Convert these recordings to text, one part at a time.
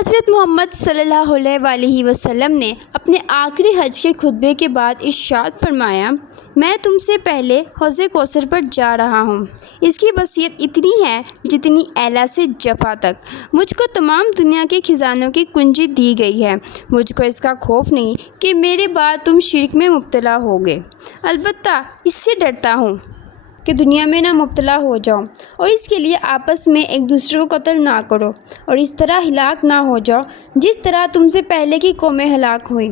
حضرت محمد صلی اللہ علیہ وسلم نے اپنے آخری حج کے خطبے کے بعد ارشاد فرمایا، میں تم سے پہلے حوض کوثر پر جا رہا ہوں۔ اس کی وسعت اتنی ہے جتنی اعلیٰ سے جفا تک۔ مجھ کو تمام دنیا کے خزانوں کی کنجی دی گئی ہے۔ مجھ کو اس کا خوف نہیں کہ میرے بعد تم شرک میں مبتلا ہوگے، البتہ اس سے ڈرتا ہوں کہ دنیا میں نہ مبتلا ہو جاؤ، اور اس کے لیے آپس میں ایک دوسرے کو قتل نہ کرو اور اس طرح ہلاک نہ ہو جاؤ جس طرح تم سے پہلے کی قومیں ہلاک ہوئیں۔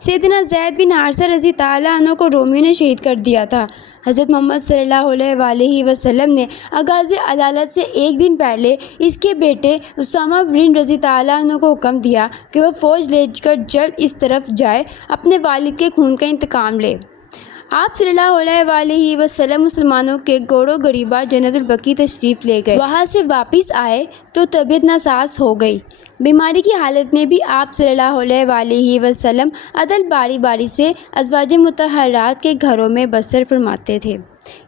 سیدنا زید بن حارثہ رضی اللہ عنہ کو رومیوں نے شہید کر دیا تھا۔ حضرت محمد صلی اللہ علیہ وسلم نے آغاز عدالت سے ایک دن پہلے اس کے بیٹے اسامہ بن رضی اللہ عنہ کو حکم دیا کہ وہ فوج لے کر جلد اس طرف جائے، اپنے والد کے خون کا انتقام لے۔ آپ صلی اللہ علیہ وسلم مسلمانوں کے گوڑ و غریبہ جنت البقیع تشریف لے گئے۔ وہاں سے واپس آئے تو طبیعت ناساز ہو گئی۔ بیماری کی حالت میں بھی آپ صلی اللہ علیہ وسلم عدل باری باری سے ازواج مطہرات کے گھروں میں بسر فرماتے تھے۔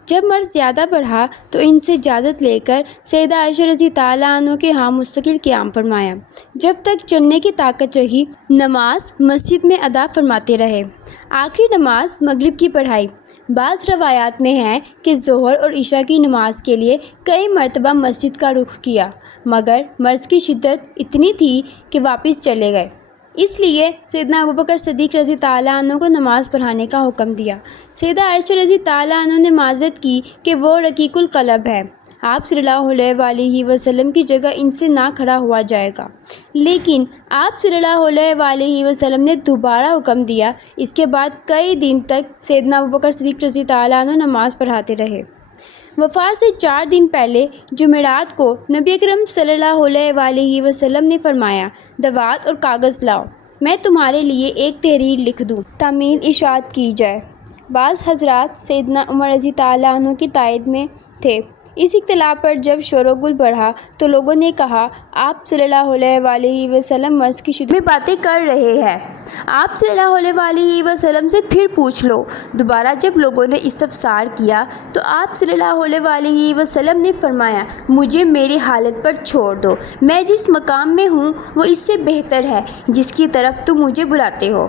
جب مرض زیادہ بڑھا تو ان سے اجازت لے کر سیدہ عائشہ رضی اللہ عنہ کے ہاں مستقل قیام فرمایا۔ جب تک چلنے کی طاقت رہی نماز مسجد میں ادا فرماتے رہے۔ آخری نماز مغرب کی پڑھائی۔ بعض روایات میں ہے کہ ظہر اور عشاء کی نماز کے لیے کئی مرتبہ مسجد کا رخ کیا، مگر مرض کی شدت اتنی تھی کہ واپس چلے گئے۔ اس لیے سیدنا ابوبکر صدیق رضی اللہ عنہ کو نماز پڑھانے کا حکم دیا۔ سیدہ عائشہ رضی اللہ عنہ نے معذرت کی کہ وہ رقیق القلب ہے، آپ صلی اللہ علیہ وسلم کی جگہ ان سے نہ کھڑا ہوا جائے گا، لیکن آپ صلی اللہ علیہ وسلم نے دوبارہ حکم دیا۔ اس کے بعد کئی دن تک سیدنا ابوبکر صدیق رضی اللہ عنہ نماز پڑھاتے رہے۔ وفات سے 4 دن پہلے جمعرات کو نبی اکرم صلی اللہ علیہ وسلم نے فرمایا، دوات اور کاغذ لاؤ، میں تمہارے لیے ایک تحریر لکھ دوں، تامین اشاعت کی جائے۔ بعض حضرات سیدنا عمر رضی اللہ عنہ کی تائید میں تھے۔ اس اختلاف پر جب شور و گل بڑھا تو لوگوں نے کہا، آپ صلی اللہ علیہ وسلم مرض کی شدت میں باتیں کر رہے ہیں، آپ صلی اللہ علیہ وسلم سے پھر پوچھ لو۔ دوبارہ جب لوگوں نے استفسار کیا تو آپ صلی اللہ علیہ وسلم نے فرمایا، مجھے میری حالت پر چھوڑ دو، میں جس مقام میں ہوں وہ اس سے بہتر ہے جس کی طرف تم مجھے بلاتے ہو۔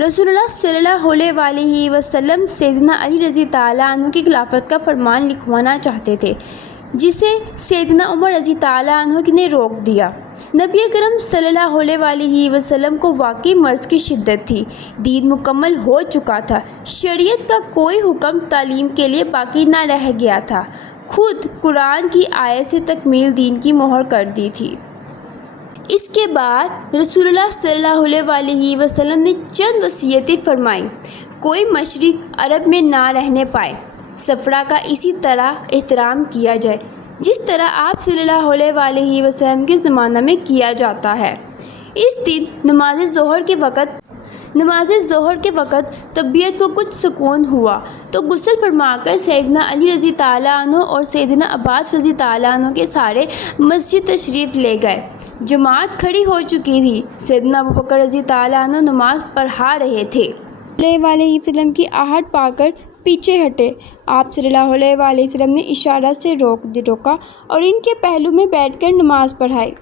رسول اللہ صلی اللہ علیہ وسلم سیدنا علی رضی اللہ عنہ کی خلافت کا فرمان لکھوانا چاہتے تھے، جسے سیدنا عمر رضی اللہ عنہ نے روک دیا۔ نبی اکرم صلی اللہ علیہ وسلم کو واقعی مرض کی شدت تھی، دین مکمل ہو چکا تھا، شریعت کا کوئی حکم تعلیم کے لیے باقی نہ رہ گیا تھا، خود قرآن کی آیت سے تکمیل دین کی مہر کر دی تھی۔ اس کے بعد رسول اللہ صلی اللہ علیہ وسلم نے چند وصیتیں فرمائیں۔ کوئی مشرق عرب میں نہ رہنے پائے، سفرہ کا اسی طرح احترام کیا جائے جس طرح آپ صلی اللہ علیہ وسلم کے زمانہ میں کیا جاتا ہے۔ اس دن نماز ظہر کے وقت طبیعت کو کچھ سکون ہوا تو غسل فرما کر سیدنا علی رضی اللہ عنہ اور سیدنا عباس رضی اللہ عنہ کے سارے مسجد تشریف لے گئے۔ جماعت کھڑی ہو چکی تھی، سیدنا ابوبکر رضی اللہ عنہ نماز پڑھا رہے تھے۔ علیہ وسلم کی آہٹ پا کر پیچھے ہٹے۔ آپ صلی اللہ علیہ وسلم نے اشارہ سے روکا اور ان کے پہلو میں بیٹھ کر نماز پڑھائی۔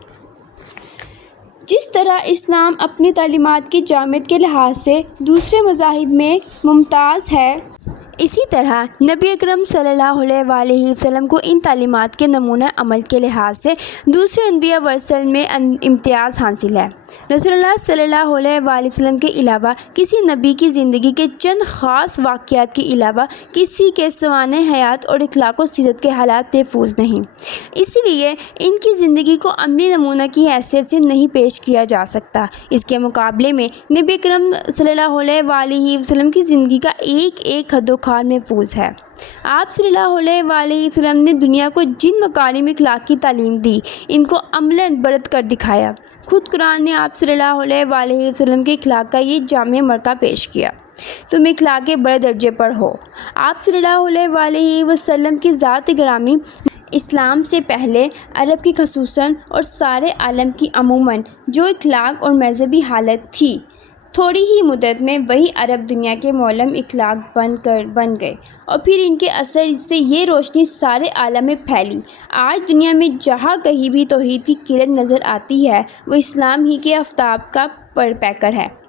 جس طرح اسلام اپنی تعلیمات کی جامعیت کے لحاظ سے دوسرے مذاہب میں ممتاز ہے، اسی طرح نبی اکرم صلی اللہ علیہ وسلم کو ان تعلیمات کے نمونہ عمل کے لحاظ سے دوسرے انبیاء ورسل میں امتیاز حاصل ہے۔ رسول اللہ صلی اللہ علیہ وسلم کے علاوہ کسی نبی کی زندگی کے چند خاص واقعات کے علاوہ کسی کے سوانح حیات اور اخلاق و سیرت کے حالات محفوظ نہیں، اسی لیے ان کی زندگی کو عملی نمونہ کی حیثیت سے نہیں پیش کیا جا سکتا۔ اس کے مقابلے میں نبی اکرم صلی اللہ علیہ وسلم کی زندگی کا ایک خد و خال محفوظ ہے۔ آپ صلی اللہ علیہ وسلم نے دنیا کو جن مکارم اخلاق کی تعلیم دی، ان کو عملاً برت کر دکھایا۔ خود قرآن نے آپ صلی اللہ علیہ وسلم کے اخلاق کا یہ جامع مرتبہ پیش کیا، تم اخلاق کے بڑے درجے پر ہو۔ آپ صلی اللہ علیہ وسلم کی ذات گرامی اسلام سے پہلے عرب کی خصوصاً اور سارے عالم کی عموماً جو اخلاق اور مذہبی حالت تھی، تھوڑی ہی مدت میں وہی عرب دنیا کے معلم اخلاق بن گئے اور پھر ان کے اثر سے یہ روشنی سارے عالم میں پھیلی۔ آج دنیا میں جہاں کہیں بھی توحید کی کرن نظر آتی ہے وہ اسلام ہی کے آفتاب کا پر پیکر ہے۔